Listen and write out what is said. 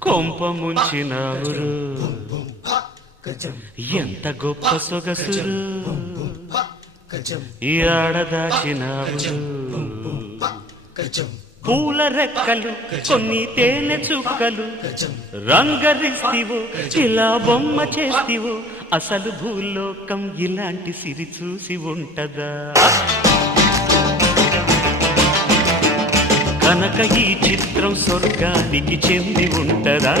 కొంప ముంచినావురు ఎంత గొప్ప సొగసురు ఈ ఆడదాచినావురు పూల రెక్కలు కొన్ని తేనె చుక్కలు రంగరిస్తివు ఇలా బొమ్మ చేస్తివు అసలు భూలోకం ఇలాంటి సిరి చూసి ఉంటదా కనుక ఈ చిత్రం స్వర్గానికి చెంది ఉంటదా